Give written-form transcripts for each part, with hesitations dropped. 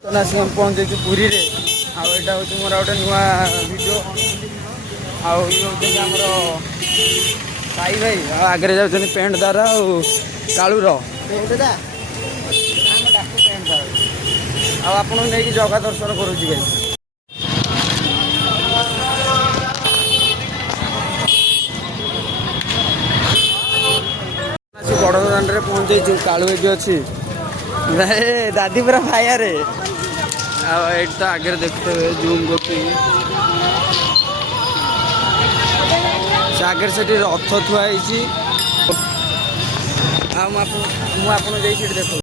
ଆସିକି ଆମେ ପହଞ୍ଚିଛୁ ପୁରୀରେ। ଆଉ ଏଇଟା ହେଉଛି ମୋର ଗୋଟେ ନୂଆ ଭିଡ଼ିଓ। ଆଉ ଇଏ ହେଉଛନ୍ତି ଆମର ସାଇ ଭାଇ, ଆଉ ଆଗରେ ଯାଉଛନ୍ତି ପେଣ୍ଟ ଦାର ଆଉ କାଳୁର ଆଉ ଆପଣଙ୍କୁ ନେଇକି ଜଗା ଦର୍ଶନ କରୁଛି ଭାଇ। ବଡ଼ ଦାଣ୍ଡରେ ପହଞ୍ଚେଇଛୁ। କାଳୁ ଏଠି ଅଛି, ଦାଦି ପୁରା ଫାୟାରେ। ଆଉ ଏଇଠି ତ ଆଗରେ ଦେଖୁଥିବେ ଜୁମ୍ କରୁଛି, ସେ ଆଗରେ ସେଠି ରଥ ଥୁଆ ହେଇଛି। ଆଉ ମୁଁ ଆପଣ ଯାଇ ସେଠି ଦେଖୁ।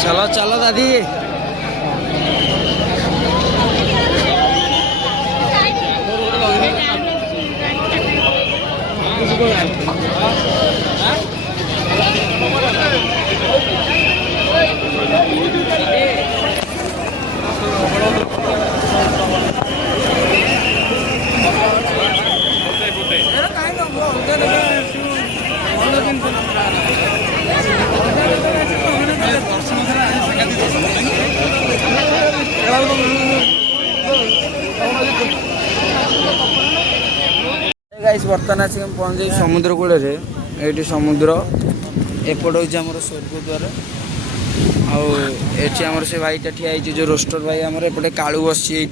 चलो चलो दादी। गाइस बर्तमान आसिक हम पहुँच जाए समुद्र कूल। ये समुद्र एपट हूँ आम स्वर्गद्वार। आमर से भाईटा ठिया जो रोस्टर भाई आमर एपटे कालू बस ये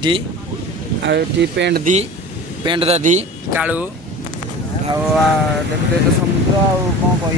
पेंट दादी कालू देखते तो समुद्र आ कौन कह